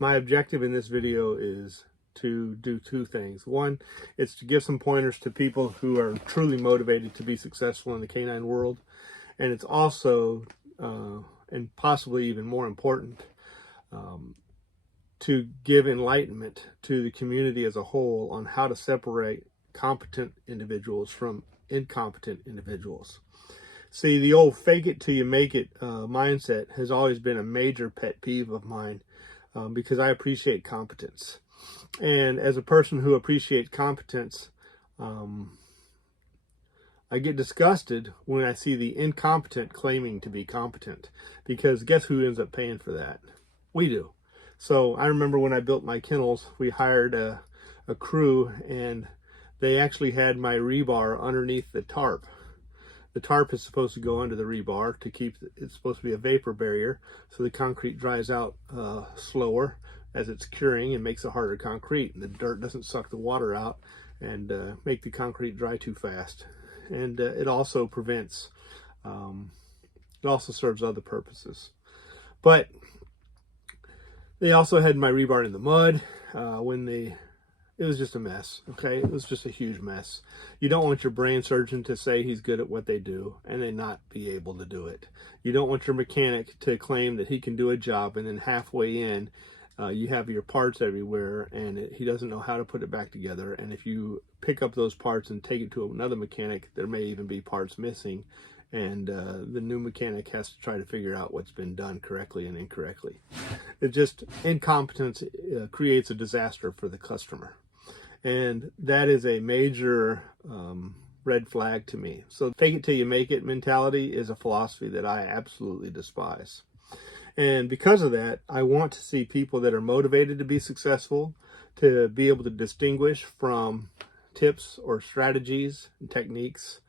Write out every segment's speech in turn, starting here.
My objective in this video is to do two things. One, it's to give some pointers to people who are truly motivated to be successful in the canine world. And it's also, and possibly even more important, to give enlightenment to the community as a whole on how to separate competent individuals from incompetent individuals. See, the old fake it till you make it mindset has always been a major pet peeve of mine, because I appreciate competence. And as a person who appreciates competence, I get disgusted when I see the incompetent claiming to be competent, because guess who ends up paying for that? We do. So I remember when I built my kennels, we hired a crew, and they actually had my rebar underneath the tarp. The tarp is supposed to go under the rebar to keep, it's supposed to be a vapor barrier, so the concrete dries out slower as it's curing and makes a harder concrete, and the dirt doesn't suck the water out and make the concrete dry too fast. And it also prevents, it also serves other purposes. But they also had my rebar in the mud it was just a mess, okay? It was just a huge mess. You don't want your brain surgeon to say he's good at what they do and then not be able to do it. You don't want your mechanic to claim that he can do a job and then halfway in, you have your parts everywhere and he doesn't know how to put it back together. And if you pick up those parts and take it to another mechanic, there may even be parts missing. And the new mechanic has to try to figure out what's been done correctly and incorrectly. It just, incompetence creates a disaster for the customer. And that is a major red flag to me. So fake it till you make it mentality is a philosophy that I absolutely despise. And because of that, I want to see people that are motivated to be successful, to be able to distinguish from tips or strategies and techniques,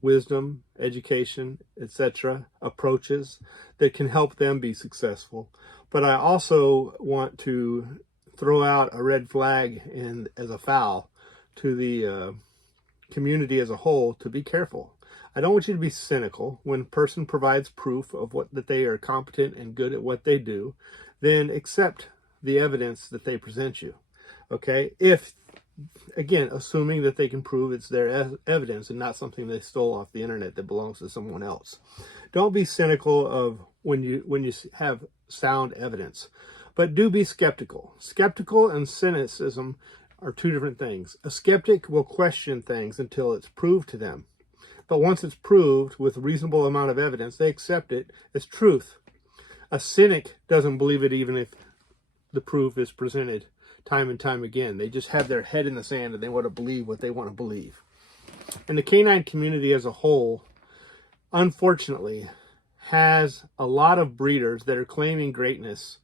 wisdom, education, etc., approaches that can help them be successful. But I also want to throw out a red flag as a foul to the community as a whole to be careful. I don't want you to be cynical. When a person provides proof of that they are competent and good at what they do, then accept the evidence that they present you. Okay? If, again, assuming that they can prove it's their evidence and not something they stole off the internet that belongs to someone else. Don't be cynical of when you have sound evidence, but do be skeptical. Skeptical and cynicism are two different things. A skeptic will question things until it's proved to them. But once it's proved with a reasonable amount of evidence, they accept it as truth. A cynic doesn't believe it even if the proof is presented time and time again. They just have their head in the sand and they want to believe what they want to believe. And the canine community as a whole, unfortunately, has a lot of breeders that are claiming greatness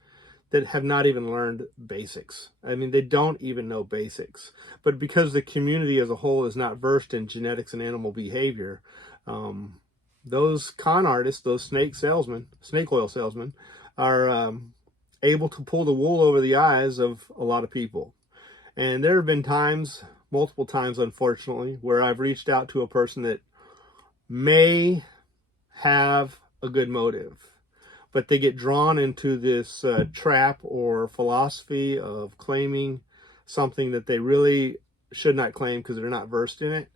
that have not even learned basics. I mean, they don't even know basics. But because the community as a whole is not versed in genetics and animal behavior, those con artists, those snake oil salesmen, are able to pull the wool over the eyes of a lot of people. And there have been times, multiple times unfortunately, where I've reached out to a person that may have a good motive, but they get drawn into this trap or philosophy of claiming something that they really should not claim because they're not versed in it.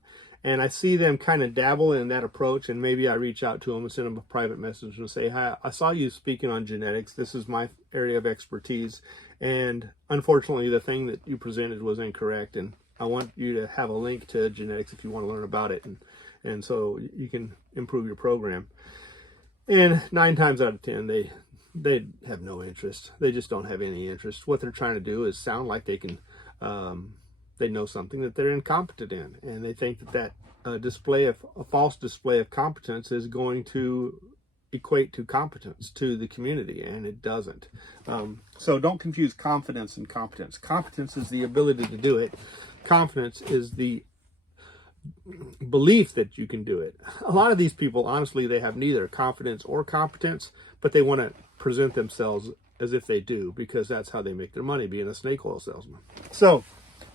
And I see them kind of dabble in that approach, and maybe I reach out to them and send them a private message and say, hi, I saw you speaking on genetics. This is my area of expertise. And unfortunately, the thing that you presented was incorrect. And I want you to have a link to genetics if you want to learn about it. And so you can improve your program. And 9 times out of 10, they have no interest. They just don't have any interest. What they're trying to do is sound like they can, they know something that they're incompetent in, and they think that a false display of competence is going to equate to competence to the community, and it doesn't. So don't confuse confidence and competence. Competence is the ability to do it. Confidence is the belief that you can do it. A lot of these people, honestly, they have neither confidence or competence, but they want to present themselves as if they do, because that's how they make their money, being a snake oil salesman. So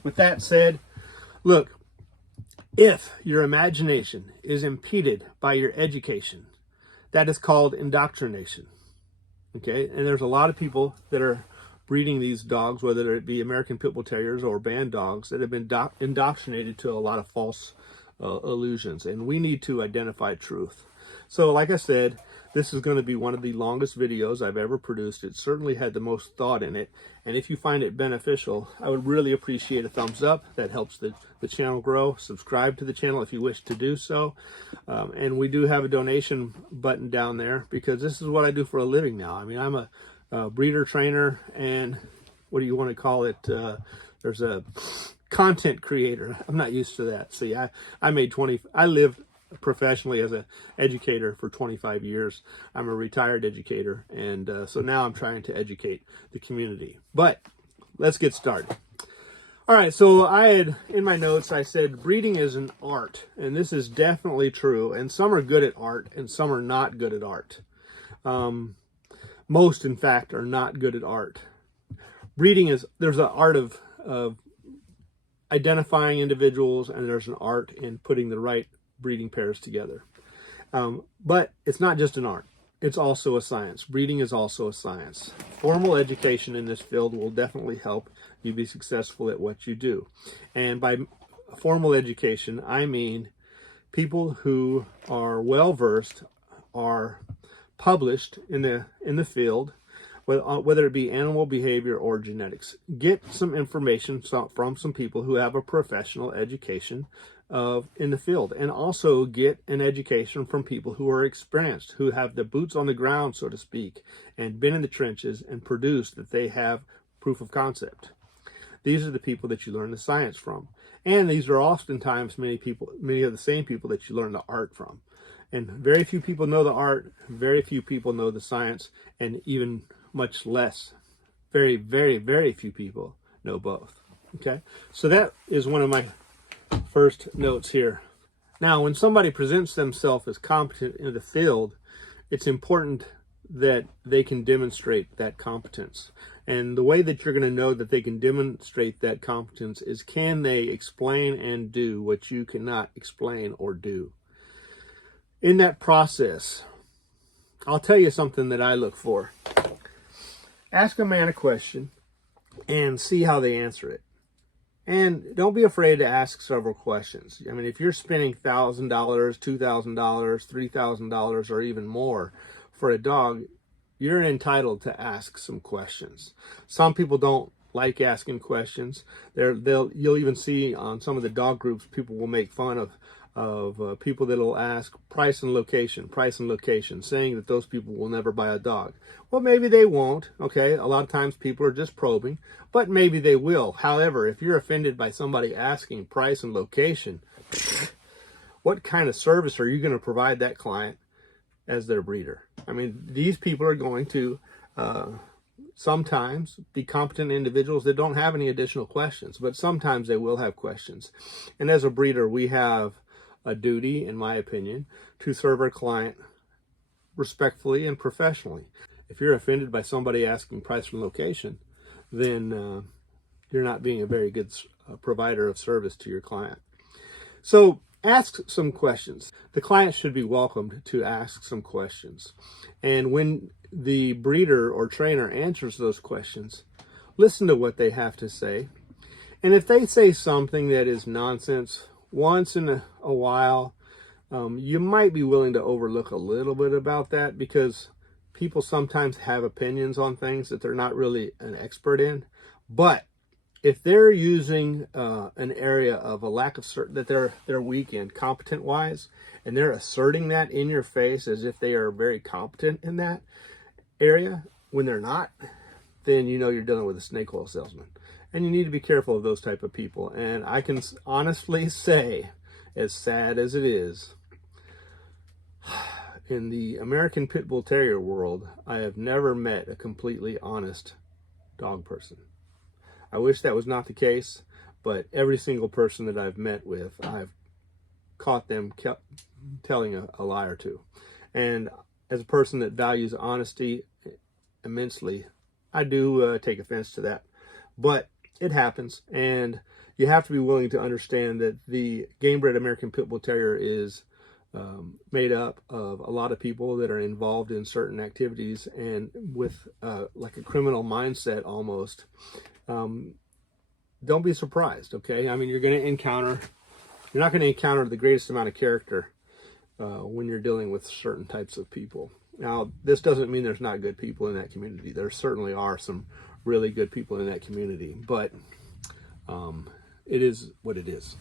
with that said, look, if your imagination is impeded by your education, that is called indoctrination. Okay, and there's a lot of people that are breeding these dogs, whether it be American Pit Bull Terriers or band dogs, that have been indoctrinated to a lot of false illusions, and we need to identify truth. So like I said, this is going to be one of the longest videos I've ever produced. It certainly had the most thought in it, and if you find it beneficial, I would really appreciate a thumbs up. That helps the channel grow. Subscribe to the channel if you wish to do so, and we do have a donation button down there, because this is what I do for a living now. I mean, I'm a breeder, trainer, and what do you want to call it? There's a content creator. I'm not used to that. See, I lived professionally as an educator for 25 years. I'm a retired educator, and so now I'm trying to educate the community. But let's get started. All right, so in my notes, I said breeding is an art, and this is definitely true. And some are good at art, and some are not good at art. Most, in fact, are not good at art. Breeding there's an art of identifying individuals, and there's an art in putting the right breeding pairs together. But it's not just an art. It's also a science. Breeding is also a science. Formal education in this field will definitely help you be successful at what you do. And by formal education, I mean people who are well-versed, are published in the field, whether it be animal behavior or genetics. Get some information from some people who have a professional education in the field, and also get an education from people who are experienced, who have the boots on the ground, so to speak, and been in the trenches and produced that they have proof of concept. These are the people that you learn the science from, and these are oftentimes many of the same people that you learn the art from. And very few people know the art, very few people know the science, and even much less, very, very, very few people know both. Okay, so that is one of my first notes here. Now, when somebody presents themselves as competent in the field, it's important that they can demonstrate that competence. And the way that you're going to know that they can demonstrate that competence is, can they explain and do what you cannot explain or do? In that process, I'll tell you something that I look for. Ask a man a question and see how they answer it. And don't be afraid to ask several questions. I mean, if you're spending $1,000, $2,000, $3,000, or even more for a dog, you're entitled to ask some questions. Some people don't like asking questions. You'll even see on some of the dog groups, people will make fun of people that'll ask price and location, saying that those people will never buy a dog. Well, maybe they won't. Okay, a lot of times people are just probing, but maybe they will. However, if you're offended by somebody asking price and location, what kind of service are you going to provide that client as their breeder? I mean, these people are going to sometimes be competent individuals that don't have any additional questions, but sometimes they will have questions. And as a breeder, we have a duty, in my opinion, to serve our client respectfully and professionally. If you're offended by somebody asking price and location, then you're not being a very good provider of service to your client. So ask some questions. The client should be welcomed to ask some questions. And when the breeder or trainer answers those questions, listen to what they have to say. And if they say something that is nonsense once in a while, you might be willing to overlook a little bit about that, because people sometimes have opinions on things that they're not really an expert in. But if they're using an area of a lack of that they're weak in competent wise, and they're asserting that in your face as if they are very competent in that area when they're not, then you know you're dealing with a snake oil salesman. And you need to be careful of those type of people. And I can honestly say, as sad as it is, in the American Pit Bull Terrier world, I have never met a completely honest dog person. I wish that was not the case, but every single person that I've met with, I've caught them telling a lie or two. And as a person that values honesty immensely, I do take offense to that. But it happens, and you have to be willing to understand that the game-bred American Pit Bull Terrier is made up of a lot of people that are involved in certain activities and with like a criminal mindset almost. Don't be surprised, okay? I mean, you're not going to encounter the greatest amount of character when you're dealing with certain types of people. Now, this doesn't mean there's not good people in that community. There certainly are some really good people in that community, but it is what it is.